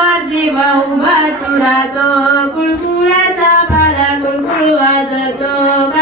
गावात देवा उभा तुरा तो कुळकुळाचा पाला कुळकुळ वाजतो.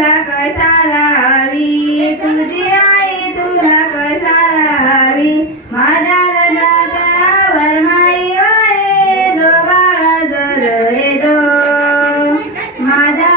तुला कशाला हवी? तुझी आई तुला कशाला हवी? माझ्या रजावर माई वाय दो बाळा दो माझ्या